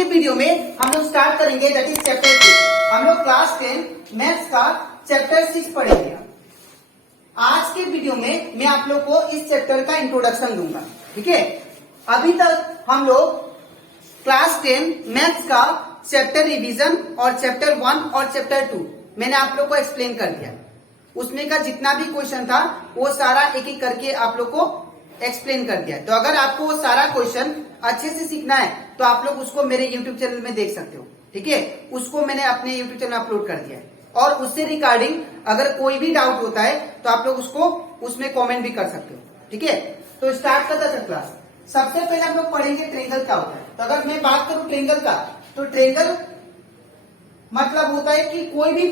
के वीडियो में हम लोग स्टार्ट करेंगे दैट इज चैप्टर 6। हम लोग क्लास 10 मैथ्स का चैप्टर 6 पढ़ेंगे। आज के वीडियो में मैं आप लोग को इस चैप्टर का इंट्रोडक्शन दूंगा। ठीक है, अभी तक हम लोग क्लास 10 मैथ्स का चैप्टर रिवीजन और चैप्टर 1 और चैप्टर 2 मैंने आप लोग को एक्सप्लेन कर दिया। उसमें का जितना भी क्वेश्चन था वो सारा एक एक करके आप लोग को एक्सप्लेन कर दिया। तो अगर आपको वो सारा क्वेश्चन अच्छे से सीखना है तो आप लोग उसको मेरे यूट्यूब चैनल में देख सकते हो। ठीक है, उसको मैंने अपने यूट्यूब चैनल में अपलोड कर दिया है। और उससे रिगार्डिंग अगर कोई भी डाउट होता है तो आप लोग उसको उसमें कमेंट भी कर सकते हो। ठीक है, तो स्टार्ट करता था क्लास। सबसे पहले हम लोग पढ़ेंगे ट्रेंगल क्या होता है। तो अगर मैं बात करूं ट्रेंगल का, तो ट्रेंगल मतलब होता है कि कोई भी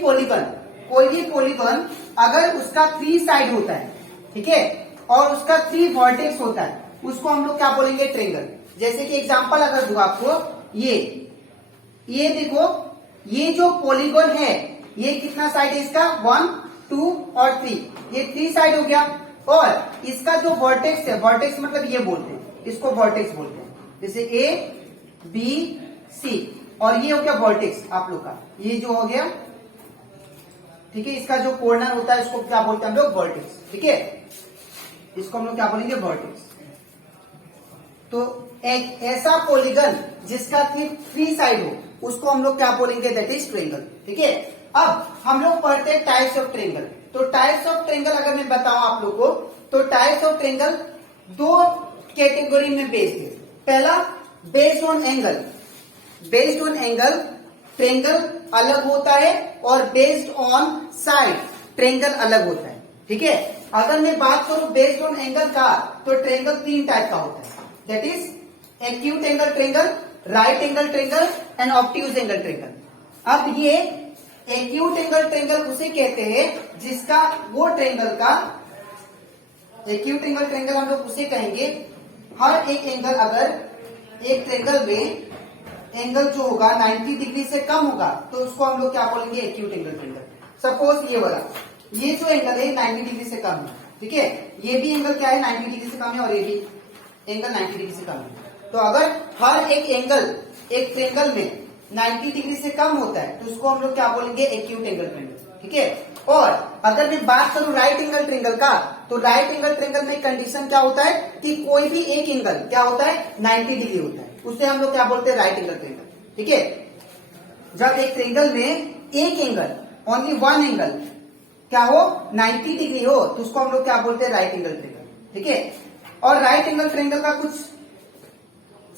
पॉलीगन अगर उसका 3 साइड होता है, ठीक है, और उसका 3 वर्टेक्स होता है, उसको हम लोग क्या बोलेंगे, ट्रेंगल। जैसे कि एग्जांपल अगर दूं आपको, ये देखो, ये जो पॉलीगन है ये कितना साइड है इसका, 1, 2 और 3, ये 3 साइड हो गया। और इसका जो वर्टेक्स है, वर्टेक्स मतलब ये बोलते हैं, इसको वर्टेक्स बोलते हैं। जैसे ए बी सी, और ये हो गया वर्टेक्स आप लोग का, ये जो हो गया। ठीक है, इसका जो कॉर्नर होता है इसको क्या बोलते हैं हम लोग, वर्टेक्स। ठीक है, इसको हम लोग क्या बोलेंगे, वर्टेक्स। तो एक ऐसा पॉलीगन जिसका 3 साइड हो उसको हम लोग क्या बोलेंगे, दैट इज ट्रेंगल। ठीक है, अब हम लोग पढ़ते हैं टाइप्स ऑफ ट्रेंगल। तो टाइप्स ऑफ ट्रेंगल अगर मैं बताऊं आप लोग को, तो टाइप्स ऑफ ट्रेंगल 2 कैटेगरी में बेस्ड है। पहला based on angle. Based on angle triangle अलग होता है, और बेस्ड ऑन साइड ट्रेंगल अलग होता है। ठीक है, अगर मैं बात करूं बेस्ड ऑन एंगल का, तो ट्रेंगल 3 टाइप का होता है, that is acute angle triangle, right angle triangle and obtuse angle triangle. अब ये एक्यूट एंगल ट्रेंगल उसे कहते हैं जिसका वो ट्रेंगल का, एक्यूट एंगल ट्रेंगल हम लोग उसे कहेंगे हर एक एंगल, अगर एक ट्रेंगल में एंगल जो होगा 90 डिग्री से कम होगा तो उसको हम लोग क्या बोलेंगे, एक्यूट एंगल ट्रेंगल। सपोज ये वाला, ये जो एंगल है 90 डिग्री से कम है। ठीक है, ये भी एंगल क्या है, 90 डिग्री से कम है, और ये भी एंगल 90 डिग्री से कम है। तो अगर हर एक एंगल एक ट्रेंगल में 90 डिग्री से कम होता है तो उसको हम लोग क्या बोलेंगे, एक्यूट एंगल ट्रेंगल। ठीक है, और अगर मैं बात करूं राइट एंगल ट्रेंगल का, तो राइट एंगल ट्रेंगल में कंडीशन क्या होता है कि कोई भी एक एंगल क्या होता है, 90 डिग्री होता है, उसे हम लोग क्या बोलते हैं, राइट एंगल ट्रेंगल। ठीक है, जब एक ट्रेंगल में एक एंगल, ओनली 1 एंगल क्या हो, 90 डिग्री हो, तो उसको हम लोग क्या बोलते हैं, राइट एंगल ट्रेंगल। ठीक है, और राइट एंगल ट्रेंगल का कुछ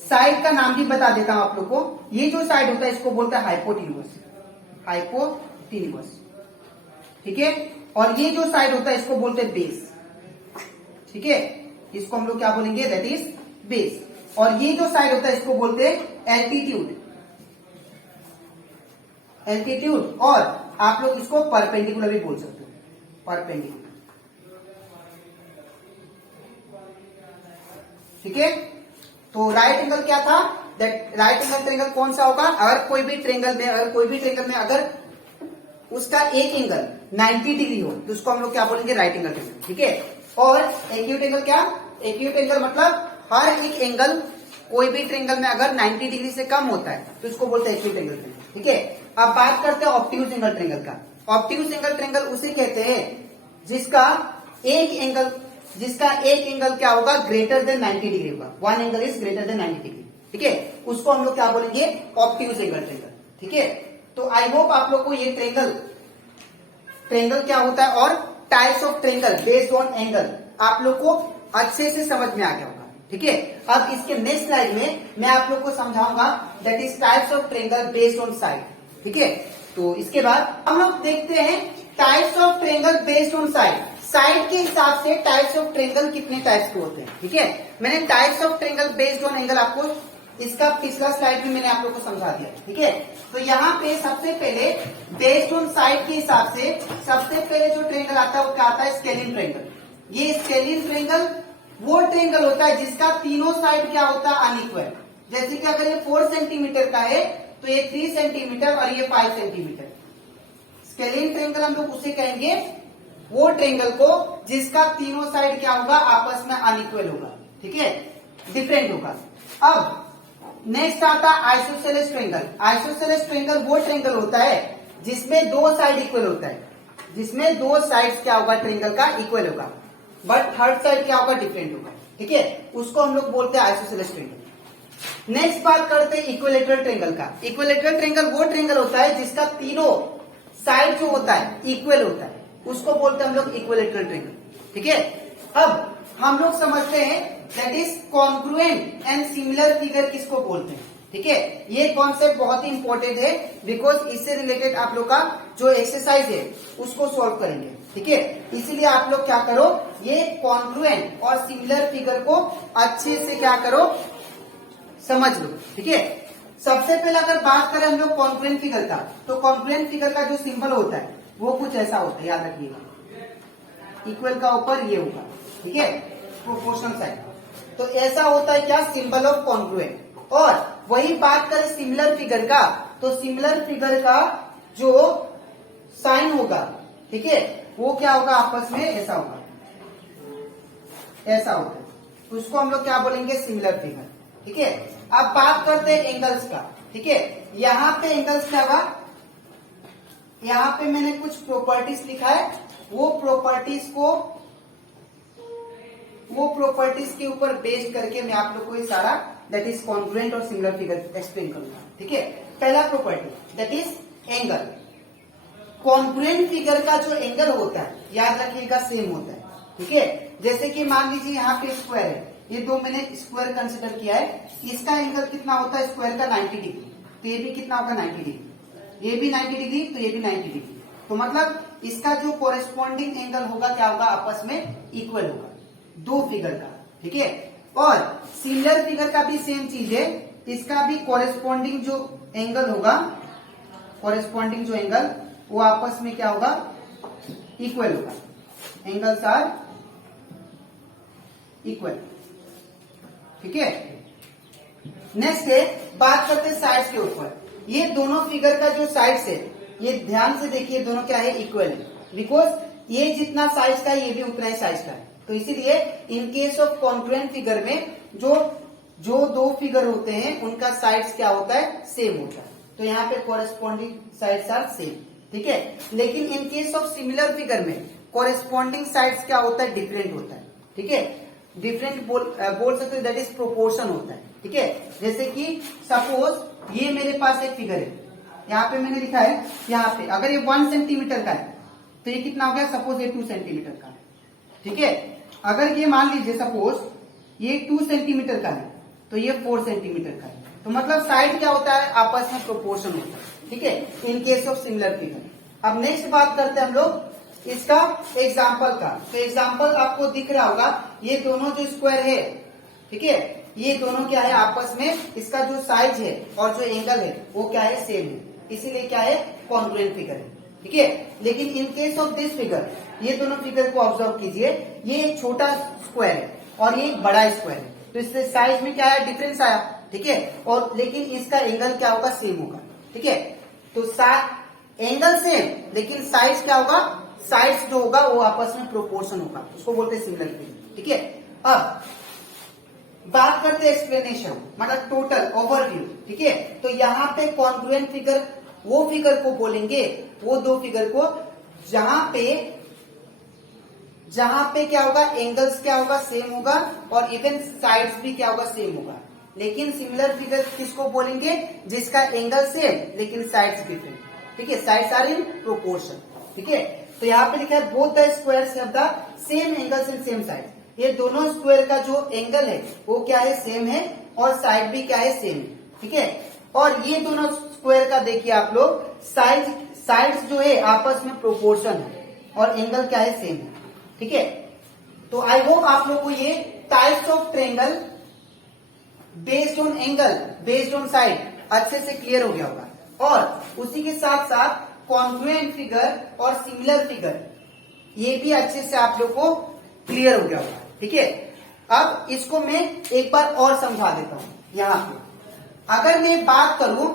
साइड का नाम भी बता देता हूं आप लोग को। ये जो साइड होता है इसको बोलते हैं हाइपोटेन्यूज, हाइपोटेन्यूज। ठीक है, और ये जो साइड होता है इसको बोलते हैं बेस। ठीक है, इसको हम लोग क्या बोलेंगे, दैट इज बेस। और ये जो साइड होता है इसको बोलते हैं एल्टीट्यूड, एल्टीट्यूड। और आप लोग इसको परपेंडिकुलर भी बोल सकते हो, परपेंडिकुलर। ठीक है, तो राइट एंगल क्या था, दैट राइट एंगल ट्रेंगल कौन सा होगा, अगर कोई भी ट्रेंगल में अगर उसका एक एंगल 90 डिग्री हो तो उसको हम लोग क्या बोलेंगे, राइट एंगल ट्रेंगल। ठीक है, और एक्यूट एंगल क्या, एक्यूट एंगल मतलब हर एक एंगल कोई भी ट्रेंगल में अगर 90 डिग्री से कम होता है तो इसको बोलते हैं एक्यूट एंगल ट्रेंगल। ठीक है, अब बात करते हैं ऑब्ट्यूज एंगल ट्रेंगल का। ऑब्ट्यूज एंगल ट्रेंगल उसे कहते हैं जिसका एक एंगल क्या होगा, ग्रेटर देन 90 डिग्री होगा, 1 angle is greater than 90 degree. ठीक है, उसको हम लोग क्या बोलेंगे, ऑब्ट्यूज एंगल ट्रेंगल। ठीक है, तो आई होप आप लोग को ये ट्रेंगल क्या होता है और types of triangle based on angle आप लोग को अच्छे से समझ में आ गया होगा। ठीक है, अब इसके नेक्स्ट स्लाइड में मैं आप लोग को समझाऊंगा that is types of triangle based on side. ठीक है, तो इसके बाद हम लोग देखते हैं types of triangle based on side. Side के हिसाब से टाइप्स ऑफ ट्रेंगल कितने टाइप्स के होते हैं। ठीक है, मैंने types of triangle based on angle आपको इसका पिछला स्लाइड में मैंने आप लोग को समझा दिया। ठीक है, तो यहाँ पे सबसे पहले बेस्ड ऑन साइड के हिसाब से सबसे पहले जो ट्रेंगल आता है वो क्या आता है, स्केलिन ट्रेंगल। ये स्केलिन ट्रेंगल वो ट्रेंगल होता है जिसका तीनों साइड क्या होता है, अनइक्वल। जैसे कि अगर ये 4 सेंटीमीटर का है तो ये 3 सेंटीमीटर और ये 5 सेंटीमीटर। स्केलिन ट्रेंगल हम लोग उसे कहेंगे वो ट्रेंगल को जिसका तीनों साइड क्या होगा, आपस में अनइक्वल होगा। ठीक है, डिफरेंट होगा। अब नेक्स्ट आता है आइसोसेलेस ट्रायंगल। आइसोसेलेस ट्रायंगल वो ट्रायंगल होता है जिसमें दो साइड इक्वल होता है, जिसमें दो साइड्स क्या होगा ट्रायंगल का इक्वल होगा, बट थर्ड साइड क्या होगा डिफरेंट होगा। ठीक है, उसको हम लोग बोलते हैं आइसोसेलेस ट्रायंगल। नेक्स्ट बात करते हैं इक्विलैटरल ट्रायंगल का। इक्विलैटरल ट्रायंगल वो ट्रायंगल होता है जिसका तीनों साइड जो होता है इक्वल होता है, उसको बोलते हैं हम लोग इक्विलैटरल ट्रायंगल। ठीक है, अब हम लोग समझते हैं that is congruent and similar figure किसको बोलते हैं। ठीक है, ये कॉन्सेप्ट बहुत ही इंपॉर्टेंट है बिकॉज इससे रिलेटेड आप लोग का जो एक्सरसाइज है उसको सॉल्व करेंगे। ठीक है, इसीलिए आप लोग क्या करो, ये कॉन्ग्रुएंट और सिमिलर फिगर को अच्छे से क्या करो समझ लो। ठीक है, सबसे पहले अगर बात करें हम लोग कॉन्ग्रुएंट फिगर का, तो कॉन्ग्रुएंट फिगर का जो सिंबल होता है वो कुछ ऐसा होता है, याद रखिएगा। इक्वल का ऊपर ये होगा, ठीक है, प्रोपोर्शनल साइड, तो ऐसा होता है क्या सिंबल ऑफ कॉन्ग्रुएंट। और वही बात करें सिमिलर फिगर का, तो सिमिलर फिगर का जो साइन होगा, ठीक है, वो क्या होगा आपस में ऐसा होगा, ऐसा होता है, उसको हम लोग क्या बोलेंगे सिमिलर फिगर। ठीक है, अब बात करते हैं एंगल्स का। ठीक है, यहां पे एंगल्स क्या होगा, यहां पे मैंने कुछ प्रॉपर्टीज लिखा है, वो प्रॉपर्टीज के ऊपर बेस्ड करके मैं आप लोग को ये सारा दैट इज कॉन्ग्रुएंट और सिमिलर फिगर एक्सप्लेन करूंगा। ठीक है, पहला property that is angle. Congruent figure का जो एंगल होता है याद रखिएगा सेम होता है। ठीक है, जैसे कि मान लीजिए यहाँ पे स्क्वायर है, ये दो मैंने स्क्वायर कंसिडर किया है, इसका एंगल कितना होता है स्क्वायर का 90 डिग्री, तो ये भी कितना होगा 90 डिग्री, ये भी 90 डिग्री, तो ये भी 90 डिग्री, तो मतलब इसका जो कोरेस्पॉन्डिंग एंगल होगा क्या होगा आपस में इक्वल होगा दो फिगर का। ठीक है, और सिमिलर फिगर का भी सेम चीज है, इसका भी कोरेस्पॉन्डिंग जो एंगल होगा, कोरेस्पॉन्डिंग जो एंगल वो आपस में क्या होगा इक्वल होगा, एंगल्स आर इक्वल। ठीक है, नेक्स्ट है बात करते हैं साइड्स के ऊपर। ये दोनों फिगर का जो साइड्स है ये ध्यान से देखिए दोनों क्या है इक्वल है, बिकॉज ये जितना साइज का है ये भी उतना ही साइज का है, तो इसीलिए in case of congruent figure में जो दो फिगर होते हैं उनका साइड्स क्या होता है सेम होता है, तो यहाँ पे कोरेस्पॉन्डिंग साइड्स आर सेम। ठीक है, लेकिन in case of similar figure में कोरेस्पॉन्डिंग साइड्स क्या होता है डिफरेंट होता है। ठीक है, डिफरेंट बोल सकते हैं दैट इज प्रोपोर्शन होता है। ठीक है, जैसे कि सपोज ये मेरे पास एक फिगर है, यहाँ पे मैंने लिखा है, यहाँ पे अगर ये 1 सेंटीमीटर का है तो ये कितना हो गया, सपोज ये 2 सेंटीमीटर का है। ठीक है, अगर ये मान लीजिए सपोज ये 2 सेंटीमीटर का है तो ये 4 सेंटीमीटर का है, तो मतलब साइड क्या होता है आपस में प्रोपोर्शन होता है। ठीक है, in case of similar figure. अब नेक्स्ट बात करते हैं हम लोग इसका एग्जाम्पल का, तो एग्जाम्पल आपको दिख रहा होगा, ये दोनों जो स्क्वायर है, ठीक है, ये दोनों क्या है आपस में, इसका जो साइज है और जो एंगल है वो क्या है सेम है, इसीलिए क्या है कॉन्ग्रुएंट फिगर है। ठीक है, लेकिन in case of this figure, ये दोनों फिगर को ऑब्जर्व कीजिए, ये एक छोटा स्क्वायर है और ये एक बड़ा स्क्वायर है, तो इससे साइज में क्या है डिफरेंस आया। ठीक है, और लेकिन इसका एंगल क्या होगा सेम होगा। ठीक है, तो एंगल सेम लेकिन साइज क्या होगा, साइज जो होगा वो आपस में प्रोपोर्शन होगा, उसको बोलते हैं सिमिलर फिगर। ठीक है, अब बात करते हैं एक्सप्लेनेशन, मतलब टोटल ओवरव्यू। ठीक है, तो यहाँ पे कॉन्ग्रुएंट फिगर वो फिगर को बोलेंगे, वो दो फिगर को जहां पे क्या होगा एंगल्स क्या होगा सेम होगा और इवन साइड्स भी क्या होगा सेम होगा। लेकिन सिमिलर फिगर किसको बोलेंगे, जिसका एंगल सेम लेकिन साइड्स डिफरेंट। ठीक है, साइड्स आर इन प्रोपोर्शन। ठीक है, तो यहाँ पे लिखा है both the squares have the same angles and same side. ये दोनों स्क्वायर का जो एंगल है वो क्या है सेम है और साइड भी क्या है सेम है। ठीक है, और ये दोनों स्क्वायर का देखिए आप लोग साइड्स जो है आपस में प्रोपोर्शन है और एंगल क्या है सेम है। ठीक है, तो आई होप आप लोग को ये types of triangle based on angle based on side अच्छे से क्लियर हो गया होगा, और उसी के साथ साथ कॉन्ग्रुएंट फिगर और सिमिलर फिगर ये भी अच्छे से आप लोग को क्लियर हो गया होगा। ठीक है, अब इसको मैं एक बार और समझा देता हूं। यहां पे अगर मैं बात करूं,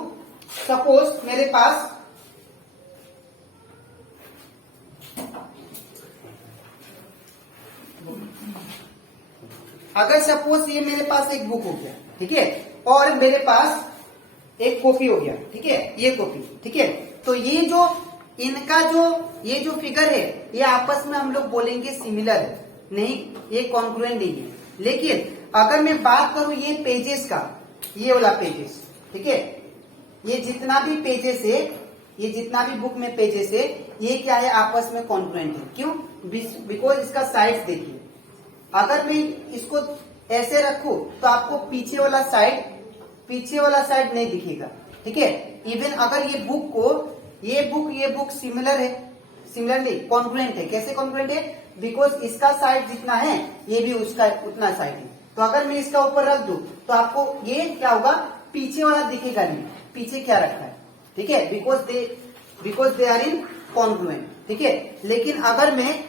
सपोज मेरे पास अगर सपोज ये मेरे पास एक बुक हो गया, ठीक है, और मेरे पास एक कॉपी हो गया, ठीक है, ये कॉपी, ठीक है। तो ये जो इनका ये जो फिगर है ये आपस में हम लोग बोलेंगे सिमिलर है, नहीं ये कॉन्ग्रुएंट नहीं है। लेकिन अगर मैं बात करूं ये पेजेस का, ये वाला पेजेस, ठीक है, ये जितना भी पेजेस है, ये जितना भी बुक में पेजेस है, ये क्या है, आपस में कॉन्ग्रुएंट है। क्यों? बिकॉज इसका साइड देखिए, अगर मैं इसको ऐसे रखूं तो आपको पीछे वाला साइड नहीं दिखेगा, ठीक है। इवन अगर ये बुक सिमिलर है, सिमिलर नहीं कॉन्ग्रुएंट है। कैसे कॉन्ग्रुएंट है? बिकॉज इसका साइड जितना है ये भी उसका उतना साइड है। तो अगर मैं इसका ऊपर रख दूं तो आपको ये क्या होगा, पीछे वाला दिखेगा नहीं, पीछे क्या रखा है, ठीक है, because they are in congruent, ठीक है। लेकिन अगर मैं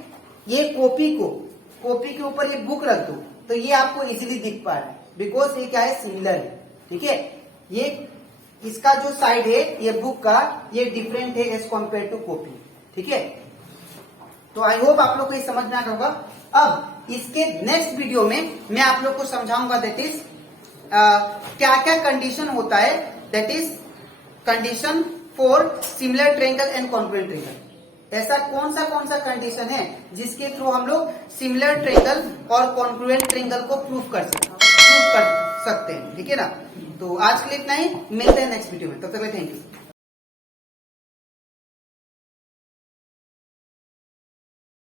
ये कॉपी के ऊपर ये बुक रख दूं तो ये आपको इजीली दिख पा रहा है, बिकॉज ये क्या है, सिमिलर है, ठीक है। ये इसका जो साइड है ये बुक का, ये डिफरेंट है एज कम्पेयर टू कॉपी, ठीक है। तो आई होप आप लोग को ये समझ में आ गया होगा। अब इसके नेक्स्ट वीडियो में मैं आप लोग को समझाऊंगा दैट इज क्या क्या कंडीशन होता है, that is condition for similar triangle and congruent triangle. ऐसा कौन सा कंडीशन है जिसके थ्रू हम लोग सिमिलर ट्रायंगल और कॉन्ग्रुएंट ट्रायंगल को प्रूव कर सकते हैं, ठीक है ना। तो आज के लिए इतना ही, मिलते हैं नेक्स्ट वीडियो में, तब तक के लिए थैंक यू।